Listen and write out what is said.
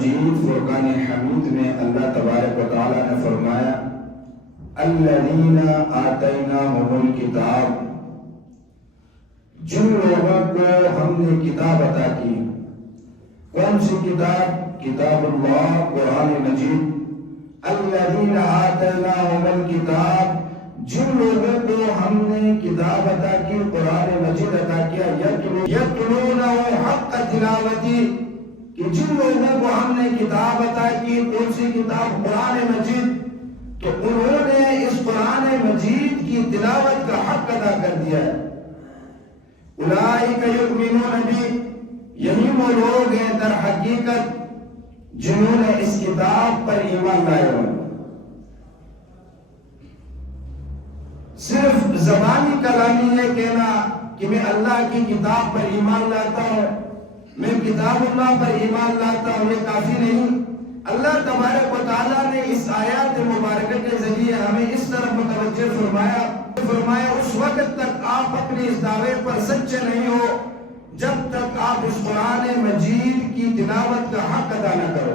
مجید فرقان حمید میں اللہ تبارک و تعالیٰ نے فرمایا الذین آتیناہم الکتاب، جن لوگوں کو ہم نے کتاب عطا کی۔ کون سی کتاب؟ کتاب اللہ، قرآن مجید۔ الذین آتیناہم الکتاب، جن لوگوں کو ہم نے کتاب عطا کی، قرآن مجید عطا کیا، یتلونہ حق تلاوتی، کہ جن لوگوں کو ہم نے کتاب عطا کی، کون سی کتاب؟ قرآن مجید، تو انہوں نے اس قرآن مجید کی تلاوت کا حق ادا کر دیا ہے۔ اولئک یؤمنون بہ، یہی وہ لوگ ہیں در حقیقت جنہوں نے اس کتاب پر ایمان لائے ہوئے۔ صرف زبانی کلامی یہ کہنا کہ میں اللہ کی کتاب پر ایمان لاتا ہوں، میں کتاب اللہ پر ایمان لاتا ہوں، یہ کافی نہیں۔ اللہ تبارک و تعالیٰ نے اس آیات مبارکہ کے ذریعے ہمیں اس طرف متوجہ فرمایا اس وقت تک آپ اپنے اس دعوے پر سچے نہیں ہو جب تک آپ اس قرآن مجید کی تلاوت کا حق ادا نہ کرو۔